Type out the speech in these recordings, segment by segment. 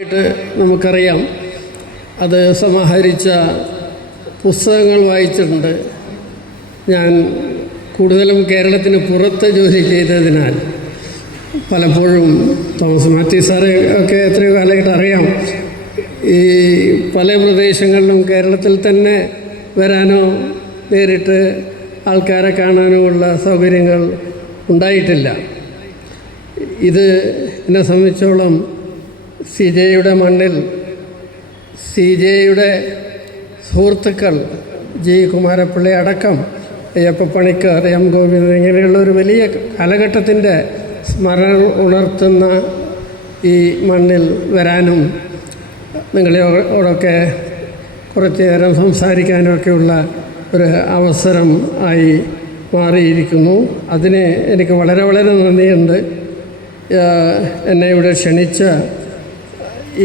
ായിട്ട് നമുക്കറിയാം. അത് സമാഹരിച്ച പുസ്തകങ്ങൾ വായിച്ചിട്ടുണ്ട്. ഞാൻ കൂടുതലും കേരളത്തിന് പുറത്ത് ജോലി ചെയ്തതിനാൽ പലപ്പോഴും തോമസ് മാത്യു സാറെ ഒക്കെ എത്രയോ കാലമായിട്ട് അറിയാം. ഈ പല പ്രദേശങ്ങളിലും കേരളത്തിൽ തന്നെ വരാനോ നേരിട്ട് ആൾക്കാരെ കാണാനോ ഉള്ള സൗകര്യങ്ങൾ ഉണ്ടായിട്ടില്ല. ഇത് എന്നെ സംബന്ധിച്ചോളം സി ജെയുടെ മണ്ണിൽ സി ജെയുടെ സുഹൃത്തുക്കൾ ജി കുമാരപ്പിള്ളി അടക്കം അയ്യപ്പ പണിക്കർ, എം ഗോവിന്ദൻ ഇങ്ങനെയുള്ള ഒരു വലിയ കാലഘട്ടത്തിൻ്റെ സ്മരണ ഉണർത്തുന്ന ഈ മണ്ണിൽ വരാനും നിങ്ങളോടൊക്കെ കുറച്ച് നേരം സംസാരിക്കാനുമൊക്കെയുള്ള ഒരു അവസരം ആയി മാറിയിരിക്കുന്നു. അതിന് എനിക്ക് വളരെ വളരെ നന്ദിയുണ്ട്. എന്നെ ഇവിടെ ക്ഷണിച്ച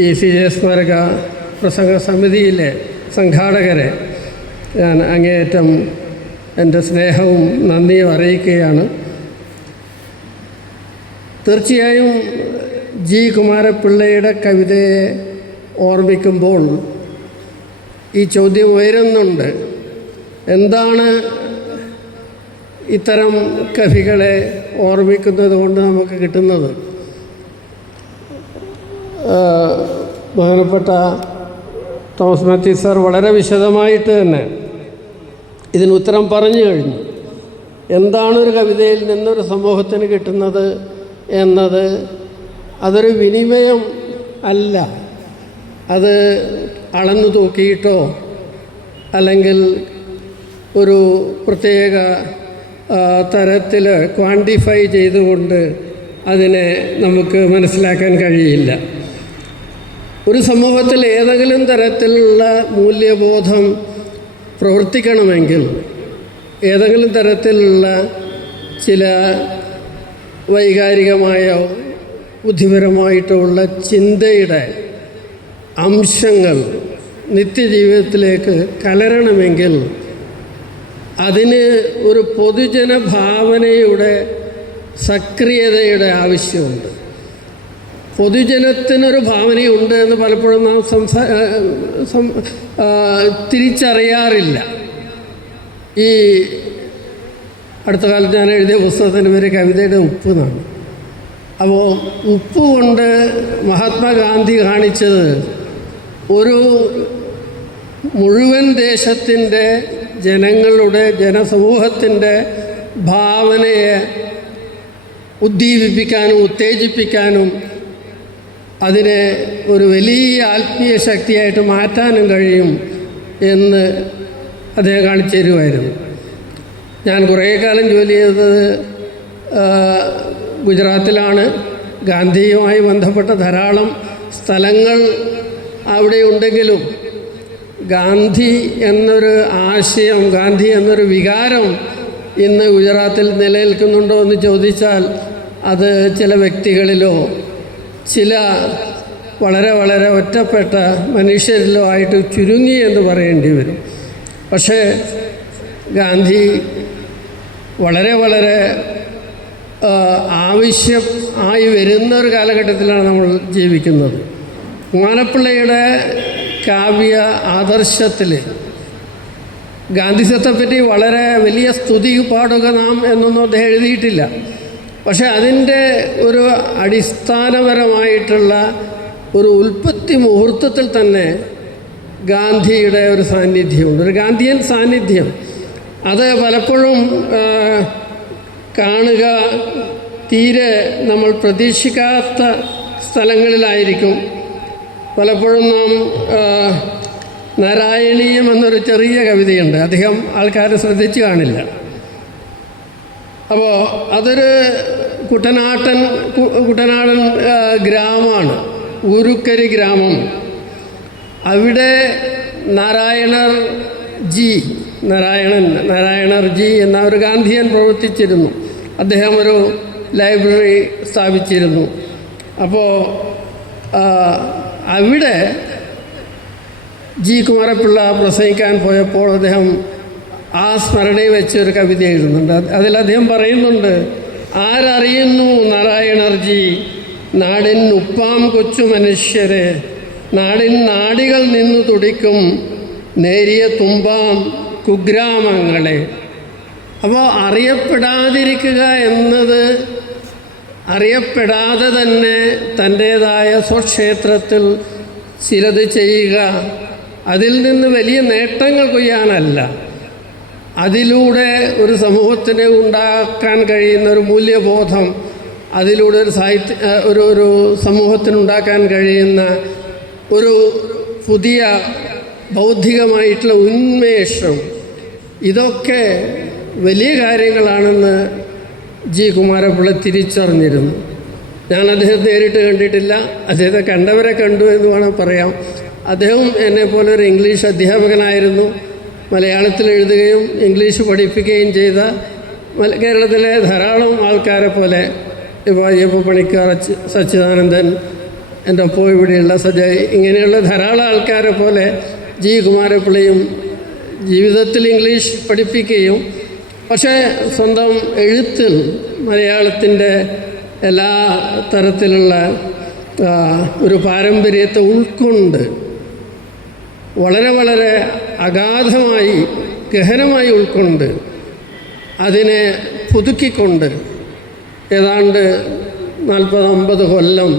ഈ സി ജെ സ്മാരക പ്രസംഗ സമിതിയിലെ സംഘാടകരെ ഞാൻ അങ്ങേയറ്റം എൻ്റെ സ്നേഹവും നന്ദിയും അറിയിക്കുകയാണ്. തീർച്ചയായും ജി കുമാരപ്പിള്ളയുടെ കവിതയെ ഓർമ്മിക്കുമ്പോൾ ഈ ചോദ്യം ഉയരുന്നുണ്ട്: എന്താണ് ഇത്തരം കവികളെ ഓർമ്മിക്കുന്നത് കൊണ്ട് നമുക്ക് കിട്ടുന്നത്? ബഹുമാനപ്പെട്ട തോമസ് മാത്യു സാർ വളരെ വിശദമായിട്ട് തന്നെ ഇതിന് ഉത്തരം പറഞ്ഞു കഴിഞ്ഞു. എന്താണൊരു കവിതയിൽ നിന്നൊരു സമൂഹത്തിന് കിട്ടുന്നത് എന്നത് അതൊരു വിനിമയം അല്ല. അത് അളന്നു തൂക്കിയിട്ടോ അല്ലെങ്കിൽ ഒരു പ്രത്യേക തരത്തിൽ ക്വാണ്ടിഫൈ ചെയ്തുകൊണ്ട് അതിനെ നമുക്ക് മനസ്സിലാക്കാൻ കഴിയില്ല. ഒരു സമൂഹത്തിൽ ഏതെങ്കിലും തരത്തിലുള്ള മൂല്യബോധം പ്രവർത്തിക്കണമെങ്കിൽ, ഏതെങ്കിലും തരത്തിലുള്ള ചില വൈകാരികമായോ ബുദ്ധിപരമായിട്ടോ ഉള്ള ചിന്തയുടെ അംശങ്ങൾ നിത്യജീവിതത്തിലേക്ക് കലരണമെങ്കിൽ അതിന് ഒരു പൊതുജന ഭാവനയുടെ സക്രിയതയുടെ ആവശ്യമുണ്ട്. പൊതുജനത്തിനൊരു ഭാവനയുണ്ട് എന്ന് പലപ്പോഴും നാം തിരിച്ചറിയാറില്ല. ഈ അടുത്ത കാലത്ത് ഞാൻ എഴുതിയ പുസ്തകത്തിൻ്റെ പേര് കവിതയുടെ ഉപ്പ് എന്നാണ്. അപ്പോൾ ഉപ്പ് കൊണ്ട് മഹാത്മാഗാന്ധി കാണിച്ചത് ഒരു മുഴുവൻ ദേശത്തിൻ്റെ ജനങ്ങളുടെ ജനസമൂഹത്തിൻ്റെ ഭാവനയെ ഉദ്ദീപിപ്പിക്കാനും ഉത്തേജിപ്പിക്കാനും അതിനെ ഒരു വലിയ ആത്മീയ ശക്തിയായിട്ട് മാറ്റാനും കഴിയും എന്ന് അദ്ദേഹം കാണിച്ചു തരുമായിരുന്നു. ഞാൻ കുറേ കാലം ജോലി ചെയ്തത് ഗുജറാത്തിലാണ്. ഗാന്ധിയുമായി ബന്ധപ്പെട്ട ധാരാളം സ്ഥലങ്ങൾ അവിടെ ഉണ്ടെങ്കിലും ഗാന്ധി എന്നൊരു ആശയം, ഗാന്ധി എന്നൊരു വികാരം ഇന്ന് ഗുജറാത്തിൽ നിലനിൽക്കുന്നുണ്ടോ എന്ന് ചോദിച്ചാൽ അത് ചില വ്യക്തികളിലോ ചില വളരെ വളരെ ഒറ്റപ്പെട്ട മനുഷ്യരിലോ ആയിട്ട് ചുരുങ്ങി എന്ന് പറയേണ്ടി വരും. പക്ഷേ ഗാന്ധി വളരെ വളരെ ആവശ്യം ആയി വരുന്ന ഒരു കാലഘട്ടത്തിലാണ് നമ്മൾ ജീവിക്കുന്നത്. കുമാരപ്പിള്ളയുടെ കാവ്യ ആദർശത്തിൽ ഗാന്ധിസത്തെപ്പറ്റി വളരെ വലിയ സ്തുതി പാടുക നാം എന്നൊന്നും അദ്ദേഹം എഴുതിയിട്ടില്ല. പക്ഷേ അതിൻ്റെ ഒരു അടിസ്ഥാനപരമായിട്ടുള്ള ഒരു ഉൽപ്പത്തി മുഹൂർത്തത്തിൽ തന്നെ ഗാന്ധിയുടെ ഒരു സാന്നിധ്യമുണ്ട്, ഒരു ഗാന്ധിയൻ സാന്നിധ്യം. അത് പലപ്പോഴും കാണുക തീരെ നമ്മൾ പ്രതീക്ഷിക്കാത്ത സ്ഥലങ്ങളിലായിരിക്കും. പലപ്പോഴും നാം നാരായണീയം എന്നൊരു ചെറിയ കവിതയുണ്ട്, അധികം ആൾക്കാർ ശ്രദ്ധിച്ചു കാണില്ല. അപ്പോൾ അതൊരു കുട്ടനാടൻ ഗ്രാമമാണ്, ഊരുക്കരി ഗ്രാമം. അവിടെ നാരായണർ ജി എന്ന ഒരു ഗാന്ധിയൻ പ്രവർത്തിച്ചിരുന്നു. അദ്ദേഹം ഒരു ലൈബ്രറി സ്ഥാപിച്ചിരുന്നു. അപ്പോൾ അവിടെ ജി കുമാരപ്പിള്ള പ്രസംഗിക്കാൻ പോയപ്പോൾ അദ്ദേഹം ആ സ്മരണയിൽ വെച്ചൊരു കവിത എഴുതുന്നുണ്ട്. അതിൽ അദ്ദേഹം പറയുന്നുണ്ട്: ആരറിയുന്നു നാരായണർജി നാടിൻ ഉപ്പാം കൊച്ചു മനുഷ്യരെ, നാടിൻ നാടികൾ നിന്നു തുടിക്കും നേരിയ തുമ്പാം കുഗ്രാമങ്ങളെ. അപ്പോൾ അറിയപ്പെടാതിരിക്കുക എന്നത് അറിയപ്പെടാതെ തന്നെ തൻ്റേതായ സ്വക്ഷേത്രത്തിൽ ചിലത് ചെയ്യുക, അതിൽ നിന്ന് വലിയ നേട്ടങ്ങൾ കൊയ്യാനല്ല, അതിലൂടെ ഒരു സമൂഹത്തിന് ഉണ്ടാക്കാൻ കഴിയുന്ന ഒരു മൂല്യബോധം, അതിലൂടെ ഒരു സമൂഹത്തിനുണ്ടാക്കാൻ കഴിയുന്ന ഒരു പുതിയ ബൗദ്ധികമായിട്ടുള്ള ഉന്മേഷം, ഇതൊക്കെ വലിയ കാര്യങ്ങളാണെന്ന് ജി കുമാരപിള്ള തിരിച്ചറിഞ്ഞിരുന്നു. ഞാൻ അദ്ദേഹത്തെ നേരിട്ട് കണ്ടിട്ടില്ല, അദ്ദേഹത്തെ കണ്ടവരെ കണ്ടു എന്ന് വേണം പറയാം. അദ്ദേഹം എന്നെപ്പോലെ ഒരു ഇംഗ്ലീഷ് അധ്യാപകനായിരുന്നു. മലയാളത്തിൽ എഴുതുകയും ഇംഗ്ലീഷ് പഠിപ്പിക്കുകയും ചെയ്ത കേരളത്തിലെ ധാരാളം ആൾക്കാരെ പോലെ, ഇപ്പോൾ അയ്യപ്പ പണിക്കാർ, സച്ചിദാനന്ദൻ, എൻ്റെ ഒപ്പം ഇവിടെയുള്ള സജയ്, ഇങ്ങനെയുള്ള ധാരാളം ആൾക്കാരെ പോലെ ജി കുമാരപിള്ളയും ജീവിതത്തിൽ ഇംഗ്ലീഷ് പഠിപ്പിക്കുകയും പക്ഷേ സ്വന്തം എഴുത്തിൽ മലയാളത്തിൻ്റെ എല്ലാ തരത്തിലുള്ള ഒരു പാരമ്പര്യത്തെ ഉൾക്കൊണ്ട് വളരെ വളരെ അഗാധമായി ഗഹനമായി ഉൾക്കൊണ്ട് അതിനെ പുതുക്കിക്കൊണ്ട് ഏതാണ്ട് 40-50 കൊല്ലം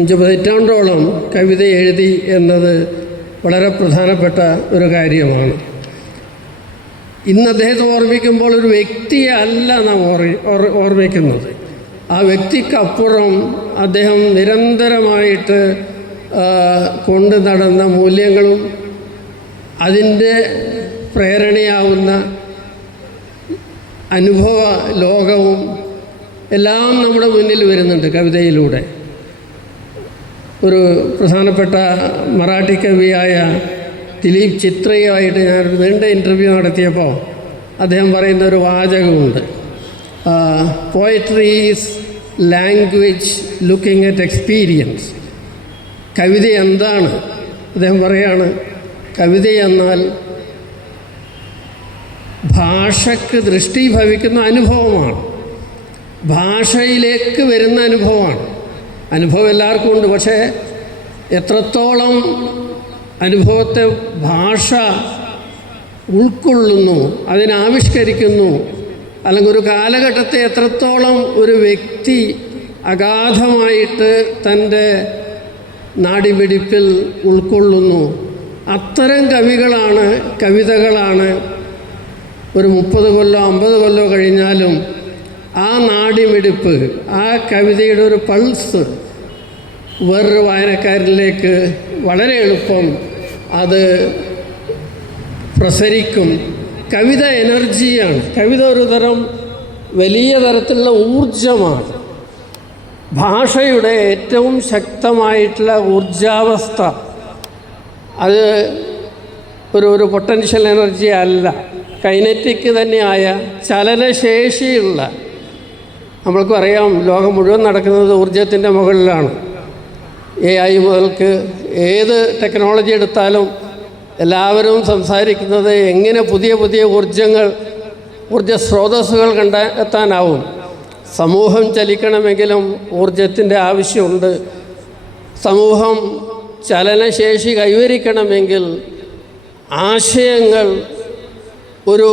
5 പതിറ്റാണ്ടോളം കവിത എഴുതി എന്നത് വളരെ പ്രധാനപ്പെട്ട ഒരു കാര്യമാണ്. ഇന്ന് അദ്ദേഹത്തെ ഓർമ്മിക്കുമ്പോൾ ഒരു വ്യക്തിയെ അല്ല നാം ഓർമ്മിക്കുന്നത്. ആ വ്യക്തിക്കപ്പുറം അദ്ദേഹം നിരന്തരമായിട്ട് കൊണ്ടു നടന്ന മൂല്യങ്ങളും അതിൻ്റെ പ്രേരണയാവുന്ന അനുഭവ ലോകവും എല്ലാം നമ്മുടെ മുന്നിൽ വരുന്നുണ്ട് കവിതയിലൂടെ. ഒരു പ്രധാനപ്പെട്ട മറാഠി കവിയായ ദിലീപ് ചിത്രയുമായിട്ട് ഞാനൊരു നീണ്ട ഇൻ്റർവ്യൂ നടത്തിയപ്പോൾ അദ്ദേഹം പറയുന്ന ഒരു വാചകമുണ്ട്, poetry is language looking at experience. കവിത എന്താണ്? അദ്ദേഹം പറയാണ്, കവിത എന്നാൽ ഭാഷയ്ക്ക് ദൃഷ്ടീഭവിക്കുന്ന അനുഭവമാണ്, ഭാഷയിലേക്ക് വരുന്ന അനുഭവമാണ്. അനുഭവം എല്ലാവർക്കും ഉണ്ട്, പക്ഷേ എത്രത്തോളം അനുഭവത്തെ ഭാഷ ഉൾക്കൊള്ളുന്നു, അതിനാവിഷ്കരിക്കുന്നു, അല്ലെങ്കിൽ ഒരു കാലഘട്ടത്തെ എത്രത്തോളം ഒരു വ്യക്തി അഗാധമായിട്ട് തൻ്റെ നാടിമിടിപ്പിൽ ഉൾക്കൊള്ളുന്നു, അത്തരം കവിതകളാണ് ഒരു 30 കൊല്ലോ 50 കൊല്ലോ കഴിഞ്ഞാലും ആ നാടിമിടിപ്പ്, ആ കവിതയുടെ ഒരു പൾസ് വേറൊരു വായനക്കാരിലേക്ക് വളരെ എളുപ്പം അത് പ്രസരിക്കും. കവിത എനർജിയാണ്. കവിത ഒരു തരം വലിയ തരത്തിലുള്ള ഊർജമാണ്. ഭാഷയുടെ ഏറ്റവും ശക്തമായിട്ടുള്ള ഊർജാവസ്ഥ അത് ഒരു പൊട്ടൻഷ്യൽ എനർജി അല്ല, കൈനറ്റിക് തന്നെയായ ചലനശേഷിയുള്ള, നമ്മൾക്കും അറിയാം ലോകം മുഴുവൻ നടക്കുന്നത് ഊർജത്തിൻ്റെ മുകളിലാണ്. AI മുതൽക്ക് ഏത് ടെക്നോളജി എടുത്താലും എല്ലാവരും സംസാരിക്കുന്നത് എങ്ങനെ പുതിയ പുതിയ ഊർജ സ്രോതസ്സുകൾ കണ്ടെത്താനാവും. സമൂഹം ചലിക്കണമെങ്കിലും ഊർജത്തിൻ്റെ ആവശ്യമുണ്ട്. സമൂഹം ചലനശേഷി കൈവരിക്കണമെങ്കിൽ ആശയങ്ങൾ ഒരു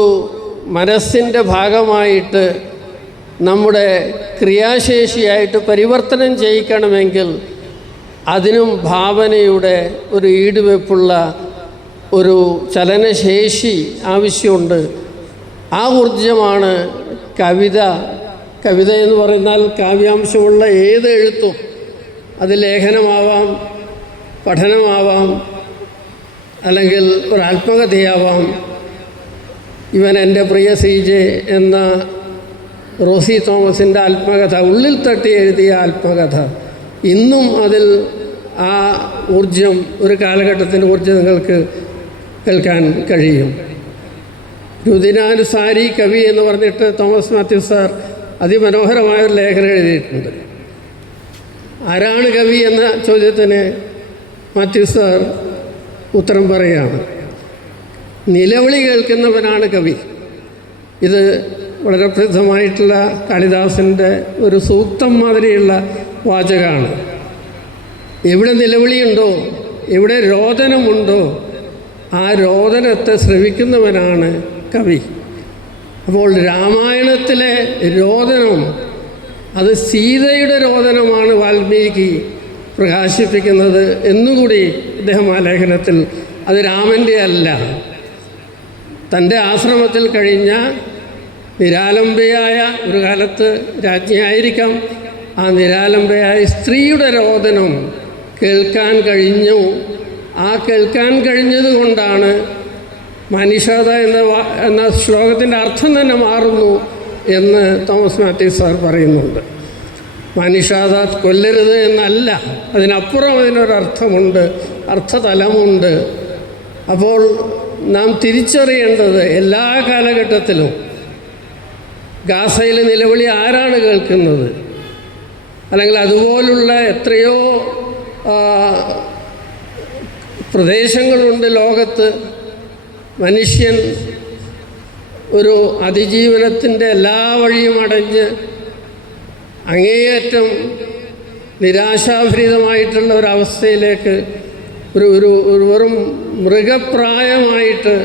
മനസ്സിൻ്റെ ഭാഗമായിട്ട് നമ്മുടെ ക്രിയാശേഷിയായിട്ട് പരിവർത്തനം ചെയ്യിക്കണമെങ്കിൽ അതിനും ഭാവനയുടെ ഒരു ഈടുവെപ്പുള്ള ഒരു ചലനശേഷി ആവശ്യമുണ്ട്. ആ ഊർജമാണ് കവിത. കവിത എന്ന് പറഞ്ഞാൽ കാവ്യാംശമുള്ള ഏത് എഴുത്തും, അത് ലേഖനമാവാം, പഠനമാവാം, അല്ലെങ്കിൽ ഒരു ആത്മകഥയാവാം. ഇവൻ എൻ്റെ പ്രിയ CJ എന്ന റോസി തോമസിൻ്റെ ആത്മകഥ, ഉള്ളിൽ തട്ടി എഴുതിയ ആത്മകഥ, ഇന്നും അതിൽ ആ ഊർജം, ഒരു കാലഘട്ടത്തിൻ്റെ ഊർജം നിങ്ങൾക്ക് കേൾക്കാൻ കഴിയും. രുദിനാനുസാരി കവി എന്ന് പറഞ്ഞിട്ട് തോമസ് മാത്യു സാർ അതിമനോഹരമായൊരു ലേഖനം എഴുതിയിട്ടുണ്ട്. ആരാണ് കവി എന്ന ചോദ്യത്തിന് മാത്യു സാർ ഉത്തരം പറയുകയാണ്, നിലവിളി കേൾക്കുന്നവനാണ് കവി. ഇത് വളരെ പ്രസിദ്ധമായിട്ടുള്ള കാളിദാസൻ്റെ ഒരു സൂക്തം മാതിരിയുള്ള വാചകമാണ്. എവിടെ നിലവിളിയുണ്ടോ, എവിടെ രോദനമുണ്ടോ, ആ രോദനത്തെ ശ്രവിക്കുന്നവനാണ് കവി. അപ്പോൾ രാമായണത്തിലെ രോദനം അത് സീതയുടെ രോദനമാണ് വാൽമീകി പ്രകാശിപ്പിക്കുന്നത് എന്നുകൂടി അദ്ദേഹം ആ ലേഖനത്തിൽ, അത് രാമൻ്റെ അല്ല, തൻ്റെ ആശ്രമത്തിൽ കഴിഞ്ഞ നിരാലംബയായ, ഒരു കാലത്ത് രാജ്ഞിയായിരിക്കാം, ആ നിരാലംബയായ സ്ത്രീയുടെ രോദനം കേൾക്കാൻ കഴിഞ്ഞു. ആ കേൾക്കാൻ കഴിഞ്ഞതുകൊണ്ടാണ് മനിഷാദ എന്ന ശ്ലോകത്തിൻ്റെ അർത്ഥം തന്നെ മാറുന്നു എന്ന് തോമസ് മാത്യു സാർ പറയുന്നുണ്ട്. മനിഷാദ കൊല്ലരുത് എന്നല്ല, അതിനപ്പുറം അതിനൊരർത്ഥമുണ്ട്, അർത്ഥതലമുണ്ട്. അപ്പോൾ നാം തിരിച്ചറിയേണ്ടത് എല്ലാ കാലഘട്ടത്തിലും ഗാസയിലെ നിലവിളി ആരാണ് കേൾക്കുന്നത്? അല്ലെങ്കിൽ അതുപോലുള്ള എത്രയോ പ്രദേശങ്ങളുണ്ട് ലോകത്ത്. മനുഷ്യൻ ഒരു അതിജീവനത്തിൻ്റെ എല്ലാ വഴിയും അടഞ്ഞ് അങ്ങേയറ്റം നിരാശാഭരിതമായിട്ടുള്ള ഒരവസ്ഥയിലേക്ക് ഒരു വെറും മൃഗപ്രായമായിട്ട്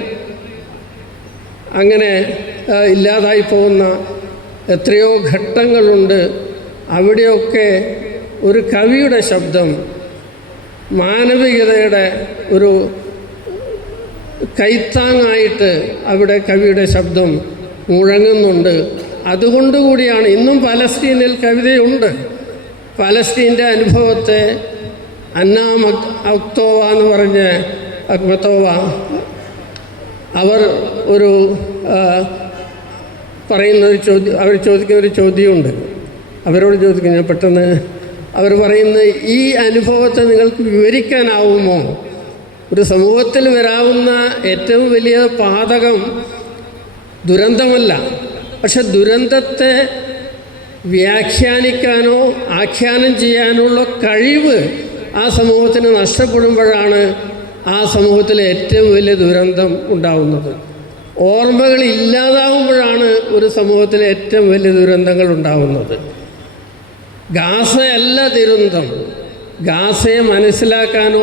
അങ്ങനെ ഇല്ലാതായി പോകുന്ന എത്രയോ ഘട്ടങ്ങളുണ്ട്. അവിടെയൊക്കെ ഒരു കവിയുടെ ശബ്ദം, മാനവികതയുടെ ഒരു കൈത്താങ്ങായിട്ട് അവിടെ കവിയുടെ ശബ്ദം മുഴങ്ങുന്നുണ്ട്. അതുകൊണ്ടുകൂടിയാണ് ഇന്നും പലസ്തീനിൽ കവിതയുണ്ട്. പലസ്തീൻ്റെ അനുഭവത്തെ അന്നാ അക്തോവ എന്ന് പറഞ്ഞ് അക്മത്തോവ അവർ ഒരു പറയുന്നൊരു ചോദ്യം, അവർ ചോദിക്കുന്നൊരു ചോദ്യമുണ്ട്. അവരോട് ചോദിക്കും, ഞാൻ പെട്ടെന്ന് അവർ പറയുന്നത്, ഈ അനുഭവത്തെ നിങ്ങൾക്ക് വിവരിക്കാനാവുമോ? ഒരു സമൂഹത്തിൽ വരാവുന്ന ഏറ്റവും വലിയ പാതകം ദുരന്തമല്ല, പക്ഷെ ദുരന്തത്തെ വ്യാഖ്യാനിക്കാനോ ആഖ്യാനം ചെയ്യാനുള്ള കഴിവ് ആ സമൂഹത്തിന് നഷ്ടപ്പെടുമ്പോഴാണ് ആ സമൂഹത്തിലെ ഏറ്റവും വലിയ ദുരന്തം ഉണ്ടാവുന്നത്. ഓർമ്മകൾ ഇല്ലാതാവുമ്പോഴാണ് ഒരു സമൂഹത്തിലെ ഏറ്റവും വലിയ ദുരന്തങ്ങൾ ഉണ്ടാവുന്നത്. ഗാസയല്ല ദുരന്തം. ഗാസയെ മനസ്സിലാക്കാനോ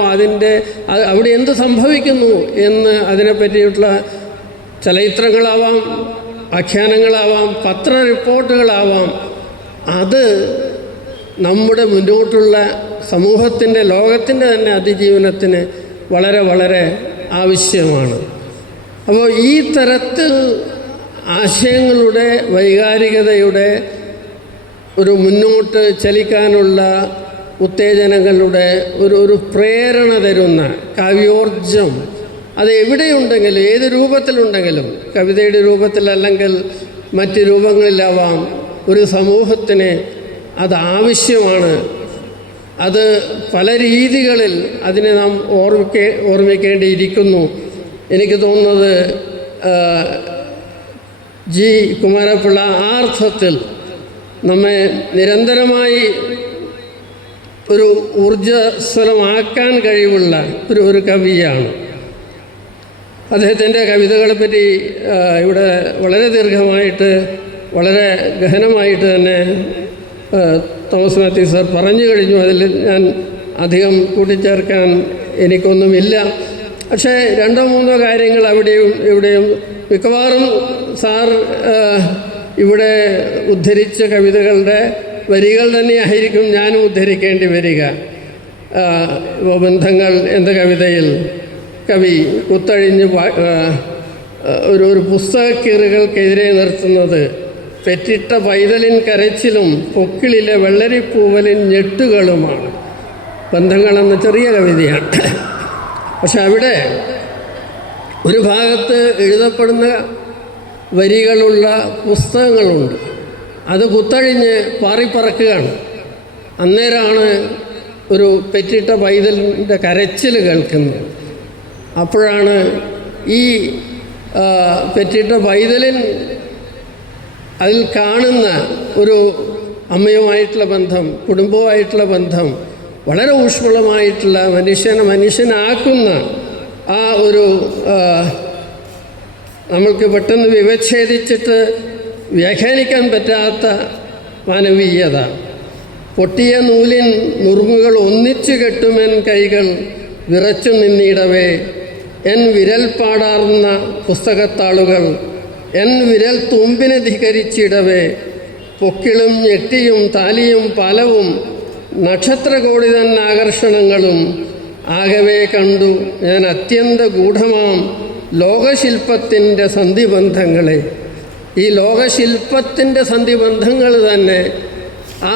അവിടെ എന്ത് സംഭവിക്കുന്നു എന്ന് അതിനെപ്പറ്റിയിട്ടുള്ള ചലച്ചിത്രങ്ങളാവാം, ആഖ്യാനങ്ങളാവാം, പത്ര റിപ്പോർട്ടുകളാവാം, അത് നമ്മുടെ മുന്നോട്ടുള്ള സമൂഹത്തിൻ്റെ, ലോകത്തിൻ്റെ തന്നെ അതിജീവനത്തിന് വളരെ വളരെ ആവശ്യമാണ്. അപ്പോൾ ഈ തരത്തിൽ ആശയങ്ങളുടെ, വൈകാരികതയുടെ ഒരു മുന്നോട്ട് ചലിക്കാനുള്ള ഉത്തേജനങ്ങളുടെ ഒരു പ്രേരണ തരുന്ന കാവ്യോർജം അത് എവിടെയുണ്ടെങ്കിലും, ഏത് രൂപത്തിലുണ്ടെങ്കിലും, കവിതയുടെ രൂപത്തിലല്ലെങ്കിൽ മറ്റ് രൂപങ്ങളിലാവാം, ഒരു സമൂഹത്തിന് അത് ആവശ്യമാണ്. അത് പല രീതികളിൽ അതിനെ നാം ഓർമ്മിക്കേണ്ടിയിരിക്കുന്നു. എനിക്ക് തോന്നുന്നത് ജി കുമാരപിള്ള ആ അർത്ഥത്തിൽ നമ്മെ നിരന്തരമായി ഒരു ഊർജ്ജസ്വലമാക്കാൻ കഴിവുള്ള ഒരു കവിയാണ്. അദ്ദേഹത്തിൻ്റെ കവിതകളെപ്പറ്റി ഇവിടെ വളരെ ദീർഘമായിട്ട്, വളരെ ഗഹനമായിട്ട് തന്നെ തോമസ് മാത്യു സാർ പറഞ്ഞു കഴിഞ്ഞു. അതിൽ ഞാൻ അധികം കൂട്ടിച്ചേർക്കാൻ എനിക്കൊന്നുമില്ല. പക്ഷേ രണ്ടോ മൂന്നോ കാര്യങ്ങൾ അവിടെയും ഇവിടെയും മിക്കവാറും സാർ ഇവിടെ ഉദ്ധരിച്ച കവിതകളുടെ വരികൾ തന്നെയായിരിക്കും ഞാനും ഉദ്ധരിക്കേണ്ടി വരിക. ബന്ധങ്ങൾ എന്ന കവിതയിൽ കവി കുത്തഴിഞ്ഞ് ഒരു പുസ്തകക്കീറുകൾക്കെതിരെ നിർത്തുന്നത് പെറ്റിട്ട പൈതലിൻ കരച്ചിലും പൊക്കിളിലെ വെള്ളരിപ്പൂവലിൻ ഞെട്ടുകളുമാണ്. ബന്ധങ്ങളെന്ന ചെറിയ കവിതയാണ്. പക്ഷെ അവിടെ ഒരു ഭാഗത്ത് എഴുതപ്പെടുന്ന വരികളുള്ള പുസ്തകങ്ങളുണ്ട്. അത് കുത്തഴിഞ്ഞ് പാറിപ്പറക്കുകയാണ്. അന്നേരമാണ് ഒരു പെറ്റിട്ട പൈതലിൻ്റെ കരച്ചിൽ കേൾക്കുന്നത്. അപ്പോഴാണ് ഈ പെറ്റിട്ട പൈതലിൻ അതിൽ കാണുന്ന ഒരു അമ്മയുമായിട്ടുള്ള ബന്ധം, കുടുംബവുമായിട്ടുള്ള ബന്ധം, വളരെ ഊഷ്മളമായിട്ടുള്ള മനുഷ്യനാക്കുന്ന ആ ഒരു നമ്മൾക്ക് പെട്ടെന്ന് വിവച്ഛേദിച്ചിട്ട് വ്യാഖ്യാനിക്കാൻ പറ്റാത്ത മാനവീയത. പൊട്ടിയ നൂലിൻ നുറുങ്ങുകൾ ഒന്നിച്ചു കെട്ടുമെൻ കൈകൾ വിറച്ചു നിന്നിടവേ, എൻ വിരൽ പാടാർന്ന പുസ്തകത്താളുകൾ എൻ വിരൽ തുമ്പിനെ ധികരിച്ചിടവേ, പൊക്കിളും ഞെട്ടിയും താലിയും പാലവും നക്ഷത്രകോടി തന്നെ ആകർഷണങ്ങളും ആകവേ കണ്ടു ഞാൻ അത്യന്ത ഗൂഢമാം ലോകശില്പത്തിൻ്റെ സന്ധിബന്ധങ്ങളെ. ഈ ലോകശില്പത്തിൻ്റെ സന്ധിബന്ധങ്ങൾ തന്നെ ആ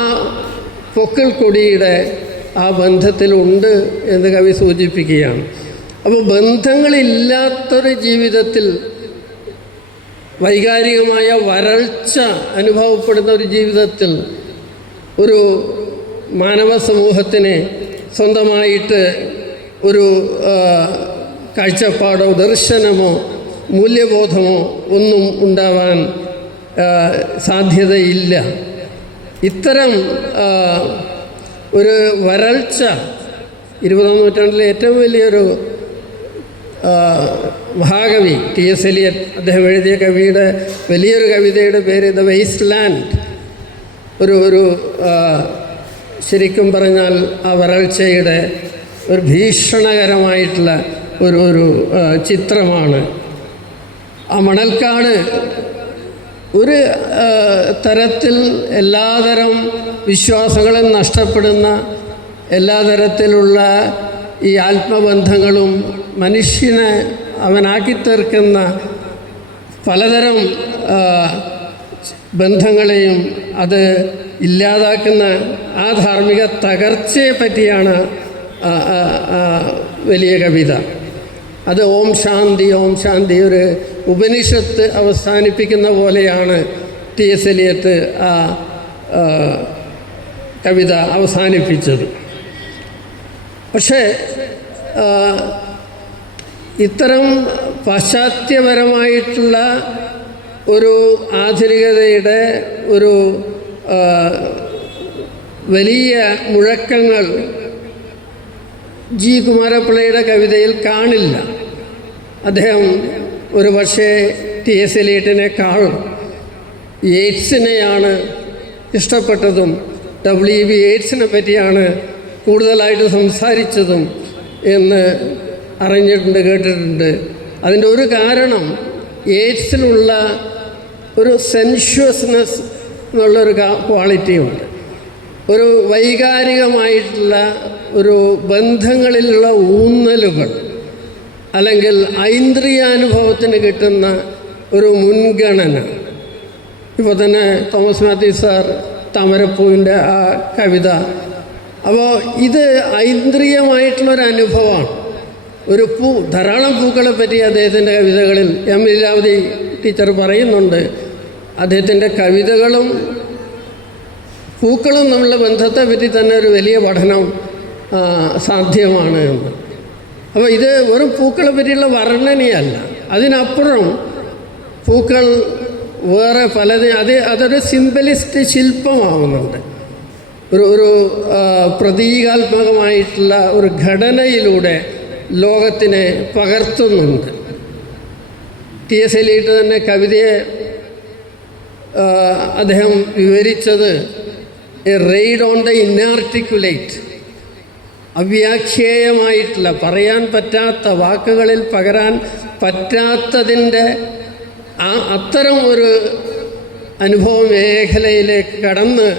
പൊക്കിൾ കൊടിയുടെ ആ ബന്ധത്തിലുണ്ട് എന്ന് കവി സൂചിപ്പിക്കുകയാണ്. അപ്പോൾ ബന്ധങ്ങളില്ലാത്തൊരു ജീവിതത്തിൽ, വൈകാരികമായ വരൾച്ച അനുഭവപ്പെടുന്ന ഒരു ജീവിതത്തിൽ ഒരു മാനവ സമൂഹത്തിന് സ്വന്തമായിട്ട് ഒരു കാഴ്ചപ്പാടോ ദർശനമോ മൂല്യബോധമോ ഒന്നും ഉണ്ടാവാൻ സാധ്യതയില്ല. ഇത്തരം ഒരു വരൾച്ച 20-ാം നൂറ്റാണ്ടിലെ ഏറ്റവും വലിയൊരു മഹാകവി T.S. എലിയറ്റ്, അദ്ദേഹം എഴുതിയ കവിയുടെ വലിയൊരു കവിതയുടെ പേര് ദ വേസ്റ്റ് ലാൻഡ്. ഒരു ശരിക്കും പറഞ്ഞാൽ ആ വരൾച്ചയുടെ ഒരു ഭീഷണകരമായിട്ടുള്ള ഒരു ചിത്രമാണ്. ആ മണൽക്കാട് ഒരു തരത്തിൽ എല്ലാതരം വിശ്വാസങ്ങളും നഷ്ടപ്പെടുന്ന, എല്ലാ തരത്തിലുള്ള ഈ ആത്മബന്ധങ്ങളും മനുഷ്യനെ അവനാക്കി തീർക്കുന്ന പലതരം ബന്ധങ്ങളെയും അത് ഇല്ലാതാക്കുന്ന ആ ധാർമ്മിക തകർച്ചയെ പറ്റിയാണ് വലിയ കവിത. അത് ഓം ശാന്തി ഓം ശാന്തി, ഒരു ഉപനിഷത്ത് അവസാനിപ്പിക്കുന്ന പോലെയാണ് T.S. എലിയറ്റ് ആ കവിത അവസാനിപ്പിച്ചത്. പക്ഷേ ഇത്തരം പാശ്ചാത്യപരമായിട്ടുള്ള ഒരു ആധുനികതയുടെ ഒരു വലിയ മുഴക്കങ്ങൾ ജി കുമാരപിള്ളയുടെ കവിതയിൽ കാണില്ല. അദ്ദേഹം ഒരു പക്ഷേ T.S. എലിയറ്റിനേക്കാൾ യേറ്റ്സിനെയാണ് ഇഷ്ടപ്പെട്ടതും W.E.B. യേറ്റ്സിനെ പറ്റിയാണ് കൂടുതലായിട്ട് സംസാരിച്ചതും എന്ന് അറിഞ്ഞിട്ടുണ്ട്, കേട്ടിട്ടുണ്ട്. അതിൻ്റെ ഒരു കാരണം യേറ്റ്സിലുള്ള ഒരു സെൻഷ്വസ്നെസ് എന്നുള്ളൊരു ക്വാളിറ്റിയുണ്ട്. ഒരു വൈകാരികമായിട്ടുള്ള ഒരു ബന്ധങ്ങളിലുള്ള ഊന്നലുകൾ, അല്ലെങ്കിൽ ഐന്ദ്രിയാനുഭവത്തിന് കിട്ടുന്ന ഒരു മുൻഗണന. ഇപ്പോൾ തന്നെ തോമസ് മാത്യു സാർ താമരപ്പൂവിൻ്റെ ആ കവിത, അപ്പോൾ ഇത് ഐന്ദ്രിയമായിട്ടുള്ളൊരനുഭവമാണ്. ഒരു ധാരാളം പൂക്കളെ പറ്റി അദ്ദേഹത്തിൻ്റെ കവിതകളിൽ എം ലീലാവതി ടീച്ചർ പറയുന്നുണ്ട്. അദ്ദേഹത്തിൻ്റെ കവിതകളും പൂക്കളും തമ്മിലുള്ള ബന്ധത്തെ പറ്റി തന്നെ ഒരു വലിയ പഠനം സാധ്യമാണ് എന്ന്. അപ്പോൾ ഇത് വെറും പൂക്കളെ പറ്റിയുള്ള വർണ്ണനയല്ല, അതിനപ്പുറം പൂക്കൾ വേറെ അതൊരു സിംബലിസ്റ്റ് ശില്പമാവുന്നുണ്ട്. ഒരു പ്രതീകാത്മകമായിട്ടുള്ള ഒരു ഘടനയിലൂടെ ലോകത്തിനെ പകർത്തുന്നുണ്ട്. T.S. എലിയറ്റ് തന്നെ കവിതയെ അദ്ദേഹം വിവരിച്ചത് എ റെയ്ഡ് ഓൺ ദ ഇന്നാർട്ടിക്കുലേറ്റ്, അവ്യാഖ്യേയമായിട്ടുള്ള, പറയാൻ പറ്റാത്ത, വാക്കുകളിൽ പകരാൻ പറ്റാത്തതിൻ്റെ അത്തരം ഒരു അനുഭവ മേഖലയിലേക്ക് കടന്ന്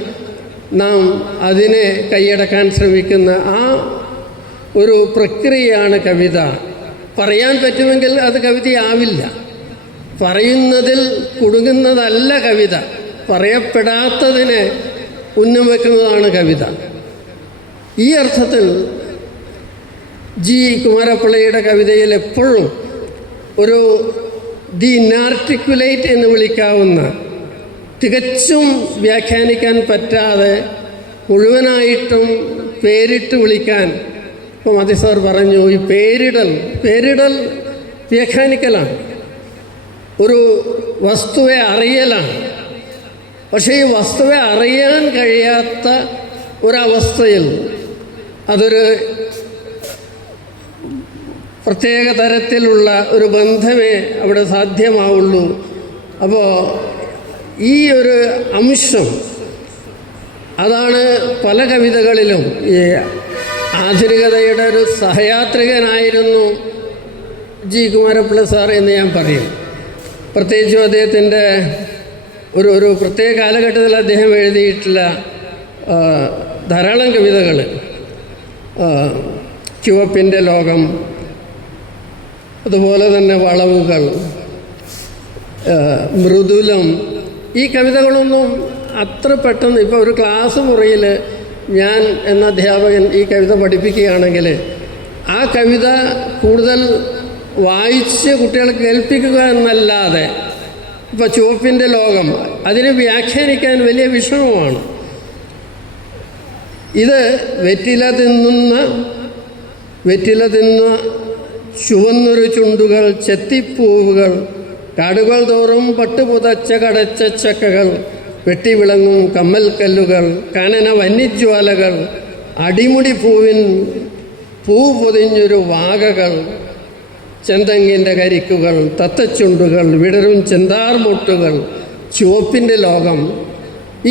നാം അതിനെ കൈയടക്കാൻ ശ്രമിക്കുന്ന ആ ഒരു പ്രക്രിയയാണ് കവിത. പറയാൻ പറ്റുമെങ്കിൽ അത് കവിതയാവില്ല. പറയുന്നതിൽ കുടുങ്ങുന്നതല്ല കവിത, പറയപ്പെടാത്തതിനെ ഉന്നം വയ്ക്കുന്നതാണ് കവിത. ഈ അർത്ഥത്തിൽ ജി കുമാരപിള്ളയുടെ കവിതയിൽ എപ്പോഴും ഒരു ദി ഇന്നാർട്ടിക്കുലേറ്റ് എന്ന് വിളിക്കാവുന്ന, തികച്ചും വ്യാഖ്യാനിക്കാൻ പറ്റാതെ മുഴുവനായിട്ടും പേരിട്ട് വിളിക്കാൻ, ഇപ്പോൾ മതി സാർ പറഞ്ഞു, ഈ പേരിടൽ വ്യാഖ്യാനിക്കലാണ്, ഒരു വസ്തുവെ അറിയലാണ്. പക്ഷേ ഈ വസ്തുവെ അറിയാൻ കഴിയാത്ത ഒരവസ്ഥയിൽ അതൊരു പ്രത്യേക തരത്തിലുള്ള ഒരു ബന്ധമേ അവിടെ സാധ്യമാവുള്ളൂ. അപ്പോൾ ഈ ഒരു അംശം അതാണ് പല കവിതകളിലും. ഈ ആധുനികതയുടെ ഒരു സഹയാത്രികനായിരുന്നു ജി കുമാരപിള്ള സാർ എന്ന് ഞാൻ പറയും. പ്രത്യേകിച്ചും അദ്ദേഹത്തിൻ്റെ ഒരു പ്രത്യേക കാലഘട്ടത്തിൽ അദ്ദേഹം എഴുതിയിട്ടുള്ള ധാരാളം കവിതകൾ, ചുവപ്പിൻ്റെ ലോകം, അതുപോലെ തന്നെ വളവുകൾ, മൃദുലം, ഈ കവിതകളൊന്നും അത്ര പെട്ടെന്ന് ഇപ്പോൾ ഒരു ക്ലാസ് മുറിയിൽ ഞാൻ എന്ന അധ്യാപകൻ ഈ കവിത പഠിപ്പിക്കുകയാണെങ്കിൽ ആ കവിത കൂടുതൽ വായിച്ച് കുട്ടികൾക്ക് കേൾപ്പിക്കുക എന്നല്ലാതെ, ഇപ്പോൾ ചുവപ്പിൻ്റെ ലോകം അതിനെ വ്യാഖ്യാനിക്കാൻ വലിയ വിഷമമാണ്. ഇത് വെറ്റില തിന്ന ചുവന്നൊരു ചുണ്ടുകൾ, ചെത്തിപ്പൂവുകൾ, കാടുകൾ തോറും പട്ടുപുതച്ച കടച്ച ചക്കകൾ, വെട്ടിവിളങ്ങും കമ്മൽക്കല്ലുകൾ, കനന വന്യജ്വാലകൾ, അടിമുടി പൂവിൻ പൂ പൊതിഞ്ഞൊരു വാകകൾ, ചെന്തങ്ങിൻ്റെ കരിക്കുകൾ, തത്തച്ചുണ്ടുകൾ, വിടരും ചെന്താർമുട്ടുകൾ, ചുവപ്പിൻ്റെ ലോകം.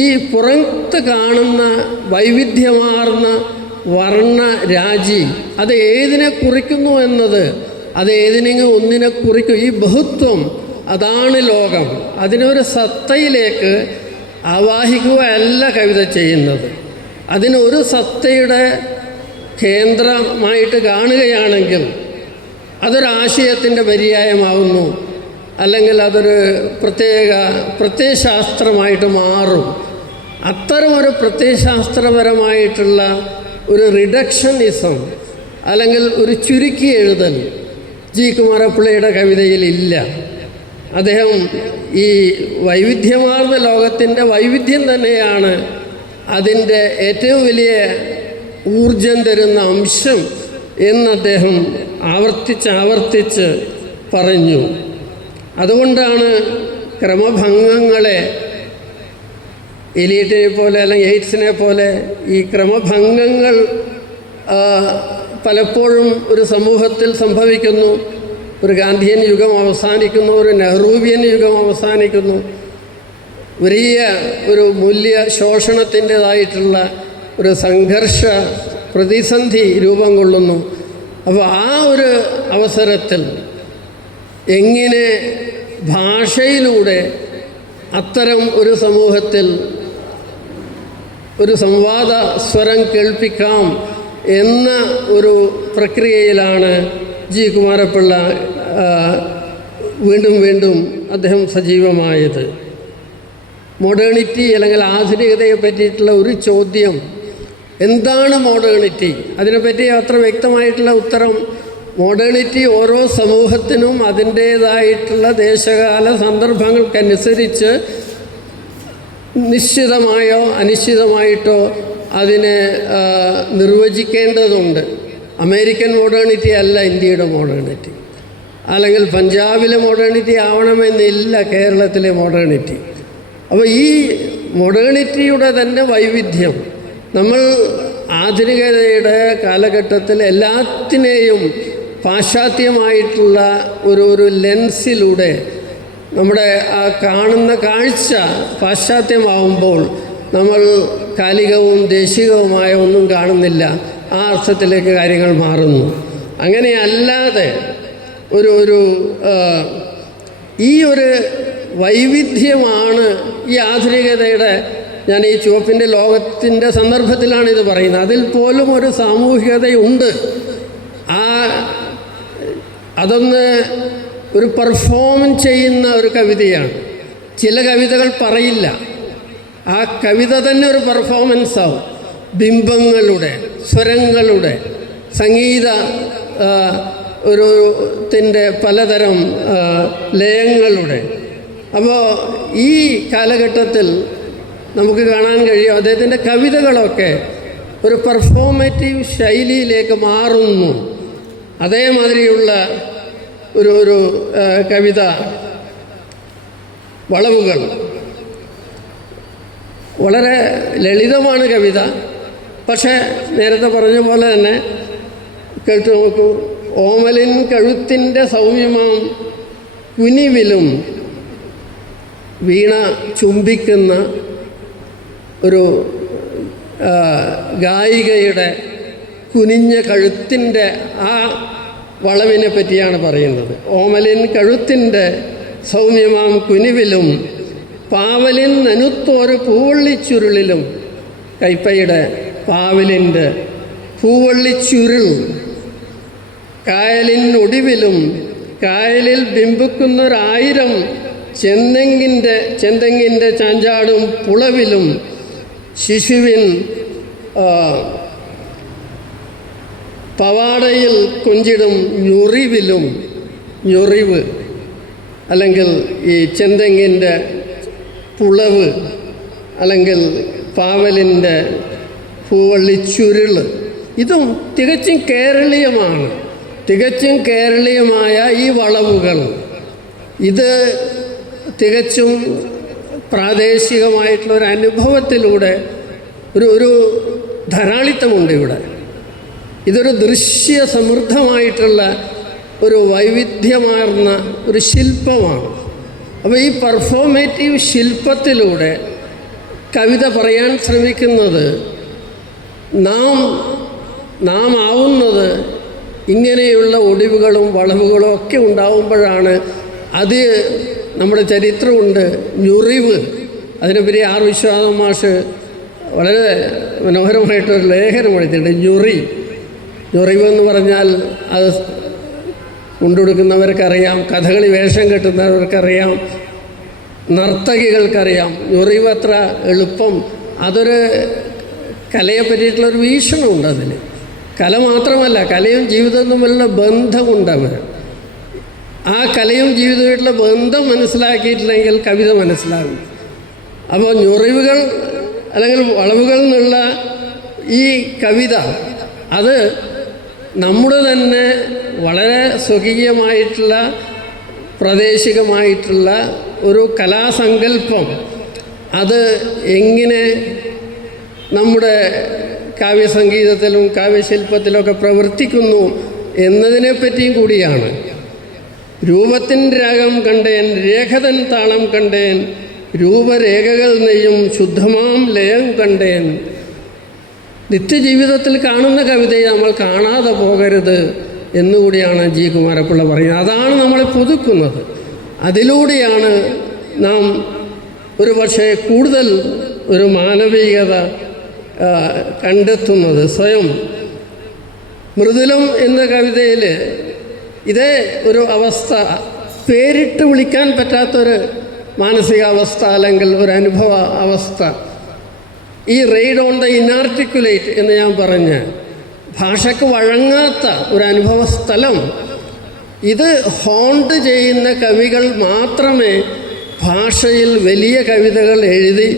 ഈ പുറത്ത് കാണുന്ന വൈവിധ്യമാർന്ന വർണ്ണ രാജി അത് ഏതിനെ കുറിക്കുന്നു എന്നത്, അത് ഏതിനെങ്കിലും ഒന്നിനെ കുറിക്കും. ഈ ബഹുത്വം അതാണ് ലോകം. അതിനൊരു സത്തയിലേക്ക് ആവാഹിക്കുകയല്ല കവിത ചെയ്യുന്നത്. അതിനൊരു സത്തയുടെ കേന്ദ്രമായിട്ട് കാണുകയാണെങ്കിൽ അതൊരാശയത്തിൻ്റെ പര്യായമാവുന്നു, അല്ലെങ്കിൽ അതൊരു പ്രത്യയശാസ്ത്രമായിട്ട് മാറും. അത്തരമൊരു പ്രത്യയശാസ്ത്രപരമായിട്ടുള്ള ഒരു റിഡക്ഷനിസം അല്ലെങ്കിൽ ഒരു ചുരുക്കി എഴുതൽ ജി കുമാരപിള്ളയുടെ കവിതയിലില്ല. അദ്ദേഹം ഈ വൈവിധ്യമാർന്ന ലോകത്തിൻ്റെ വൈവിധ്യം തന്നെയാണ് അതിൻ്റെ ഏറ്റവും വലിയ ഊർജം തരുന്ന അംശം എന്ന് അദ്ദേഹം ആവർത്തിച്ച് പറഞ്ഞു. അതുകൊണ്ടാണ് ക്രമഭംഗങ്ങളെ എലീറ്റിനെ പോലെ അല്ലെങ്കിൽ എയ്ഡ്സിനെ പോലെ ഈ ക്രമഭംഗങ്ങൾ പലപ്പോഴും ഒരു സമൂഹത്തിൽ സംഭവിക്കുന്നു. ഒരു ഗാന്ധിയൻ യുഗം അവസാനിക്കുന്നു, ഒരു നെഹ്റൂവിയൻ യുഗം അവസാനിക്കുന്നു, വലിയ ഒരു മൂല്യ ശോഷണത്തിൻ്റെതായിട്ടുള്ള ഒരു സംഘർഷ പ്രതിസന്ധി രൂപം കൊള്ളുന്നു. അപ്പോൾ ആ ഒരു അവസരത്തിൽ എങ്ങനെ ഭാഷയിലൂടെ അത്തരം ഒരു സമൂഹത്തിൽ ഒരു സംവാദ സ്വരം കേൾപ്പിക്കാം എന്ന ഒരു പ്രക്രിയയിലാണ് ജി കുമാരപിള്ള വീണ്ടും അദ്ദേഹം സജീവമായത്. മോഡേണിറ്റി അല്ലെങ്കിൽ ആധുനികതയെ പറ്റിയിട്ടുള്ള ഒരു ചോദ്യം, എന്താണ് മോഡേണിറ്റി? അതിനെപ്പറ്റി അത്ര വ്യക്തമായിട്ടുള്ള ഉത്തരം, മോഡേണിറ്റി ഓരോ സമൂഹത്തിനും അതിൻ്റേതായിട്ടുള്ള ദേശകാല സന്ദർഭങ്ങൾക്കനുസരിച്ച് നിശ്ചിതമായോ അനിശ്ചിതമായിട്ടോ അതിനെ നിർവചിക്കേണ്ടതുണ്ട്. അമേരിക്കൻ മോഡേണിറ്റി അല്ല ഇന്ത്യയുടെ മോഡേണിറ്റി, അല്ലെങ്കിൽ പഞ്ചാബിലെ മോഡേണിറ്റി ആവണമെന്നില്ല കേരളത്തിലെ മോഡേണിറ്റി. അപ്പോൾ ഈ മോഡേണിറ്റിയുടെ തന്നെ വൈവിധ്യം, നമ്മൾ ആധുനികതയുടെ കാലഘട്ടത്തിൽ എല്ലാത്തിനെയും പാശ്ചാത്യമായിട്ടുള്ള ഒരു ലെൻസിലൂടെ നമ്മുടെ ആ കാണുന്ന കാഴ്ച പാശ്ചാത്യമാവുമ്പോൾ നമ്മൾ കാലികവും ദേശികവുമായ ഒന്നും കാണുന്നില്ല. ആ അർത്ഥത്തിലേക്ക് കാര്യങ്ങൾ മാറുന്നു. അങ്ങനെയല്ലാതെ ഈ ഒരു വൈവിധ്യമാണ് ഈ ആധുനികതയുടെ, ഞാൻ ഈ ചുവപ്പിൻ്റെ ലോകത്തിൻ്റെ സന്ദർഭത്തിലാണ് ഇത് പറയുന്നത്. അതിൽ പോലും ഒരു സാമൂഹികതയുണ്ട്. അതൊന്ന് ഒരു പെർഫോം ചെയ്യുന്ന ഒരു കവിതയാണ്. ചില കവിതകൾ പറയില്ല, ആ കവിത തന്നെ ഒരു പെർഫോമൻസ് ആവും. ബിംബങ്ങളുടെ, സ്വരങ്ങളുടെ, സംഗീത പലതരം ലയങ്ങളുടെ. അപ്പോൾ ഈ കാലഘട്ടത്തിൽ നമുക്ക് കാണാൻ കഴിയും അദ്ദേഹത്തിൻ്റെ കവിതകളൊക്കെ ഒരു പെർഫോമേറ്റീവ് ശൈലിയിലേക്ക് മാറുന്നു. അതേമാതിരിയുള്ള ഒരു കവിത വളവുകൾ, വളരെ ലളിതമാണ് കവിത. പക്ഷേ നേരത്തെ പറഞ്ഞ പോലെ തന്നെ കേട്ടു നോക്കൂ. ഓമലിൻ കഴുത്തിൻ്റെ സൗമ്യമാം കുനിവിലും വീണ ചുംബിക്കുന്ന ഒരു ഗായികയുടെ കുനിഞ്ഞ കഴുത്തിൻ്റെ ആ വളവിനെ പറ്റിയാണ് പറയുന്നത്. ഓമലിൻ കഴുത്തിൻ്റെ സൗമ്യമാം കുനിവിലും പാവലിൻ നനുത്തോരു പൂവള്ളിച്ചുരുളിലും, കൈപ്പയുടെ പാവലിൻ്റെ പൂവള്ളിച്ചുരുൾ, കായലിൻ ഒടിവിലും കായലിൽ ബിംബിക്കുന്നൊരായിരം ചെന്തെങ്ങിൻ്റെ ചാഞ്ചാടും പുളവിലും, ശിശുവിൻ പവാടയിൽ കൊഞ്ചിടും ഞൊറിവിലും, ഞൊറിവ് അല്ലെങ്കിൽ ഈ ചെന്തെങ്ങിൻ്റെ പുളവ് അല്ലെങ്കിൽ പാവലിൻ്റെ പൂവള്ളിച്ചുരുൾ, ഇതും തികച്ചും കേരളീയമാണ്. തികച്ചും കേരളീയമായ ഈ വളവുകൾ ഇത് തികച്ചും പ്രാദേശികമായിട്ടുള്ളൊരു അനുഭവത്തിലൂടെ ഒരു ധാരാളിത്തമുണ്ട് ഇവിടെ. ഇതൊരു ദൃശ്യ സമൃദ്ധമായിട്ടുള്ള ഒരു വൈവിധ്യമാർന്ന ഒരു ശില്പമാണ്. അപ്പോൾ ഈ പെർഫോമേറ്റീവ് ശില്പത്തിലൂടെ കവിത പറയാൻ ശ്രമിക്കുന്നത് നാം ആവുന്നത് ഇങ്ങനെയുള്ള ഒടിവുകളും വളവുകളും ഒക്കെ ഉണ്ടാവുമ്പോഴാണ്. അത് നമ്മുടെ ചരിത്രമുണ്ട്. ഞൊറിവ്, അതിനെപ്പറ്റി ആർ വിശ്വനാഥൻ മാഷ് വളരെ മനോഹരമായിട്ടൊരു ലേഖനം എഴുതിയിട്ടുണ്ട്. ഞൊറിവ് എന്ന് പറഞ്ഞാൽ അത് കൊണ്ടുകൊടുക്കുന്നവർക്കറിയാം, കഥകളി വേഷം കെട്ടുന്നവർക്കറിയാം, നർത്തകികൾക്കറിയാം. ഞൊറിവ് അത്ര എളുപ്പം. അതൊരു കലയെ പറ്റിയിട്ടുള്ളൊരു വീക്ഷണമുണ്ട് അതിന്. കല മാത്രമല്ല, കലയും ജീവിതവും തമ്മിലുള്ള ബന്ധമുണ്ടവർ. ആ കലയും ജീവിതമായിട്ടുള്ള ബന്ധം മനസ്സിലാക്കിയിട്ടില്ലെങ്കിൽ കവിത മനസ്സിലാകും. അപ്പോൾ ഞൊറിവുകൾ അല്ലെങ്കിൽ വളവുകൾ എന്നുള്ള ഈ കവിത അത് നമ്മുടെ തന്നെ വളരെ സ്വകീയമായിട്ടുള്ള പ്രാദേശികമായിട്ടുള്ള ഒരു കലാസങ്കല്പം അത് എങ്ങനെ നമ്മുടെ കാവ്യസംഗീതത്തിലും കാവ്യശില്പത്തിലുമൊക്കെ പ്രവർത്തിക്കുന്നു എന്നതിനെപ്പറ്റിയും കൂടിയാണ്. രൂപത്തിൻ രാഗം കണ്ടേൻ, രേഖതൻ താളം കണ്ടേൻ, രൂപരേഖകൾ നെയ്യും ശുദ്ധമാം ലയം കണ്ടേൻ. നിത്യജീവിതത്തിൽ കാണുന്ന കവിതയെ നമ്മൾ കാണാതെ പോകരുത് എന്നുകൂടിയാണ് ജി കുമാരപ്പിള്ള പറയുന്നത്. അതാണ് നമ്മളെ പുതുക്കുന്നത്. അതിലൂടെയാണ് നാം ഒരു പക്ഷേ കൂടുതൽ ഒരു മാനവികത കണ്ടെത്തുന്നത്. സ്വയം മൃദുലം എന്ന കവിതയിൽ ഇതേ ഒരു അവസ്ഥ, പേരിട്ട് വിളിക്കാൻ പറ്റാത്തൊരു മാനസികാവസ്ഥ അല്ലെങ്കിൽ ഒരു അനുഭവ അവസ്ഥ, ഈ റെയ്ഡ് ഓൺ ദ ഇനാർട്ടിക്കുലേറ്റ് എന്ന് ഞാൻ പറഞ്ഞ ഭാഷയ്ക്ക് വഴങ്ങാത്ത ഒരു അനുഭവ സ്ഥലം, ഇത് ഹോണ്ട് ചെയ്യുന്ന കവികൾ മാത്രമേ ഭാഷയിൽ വലിയ കവിതകൾ എഴുതി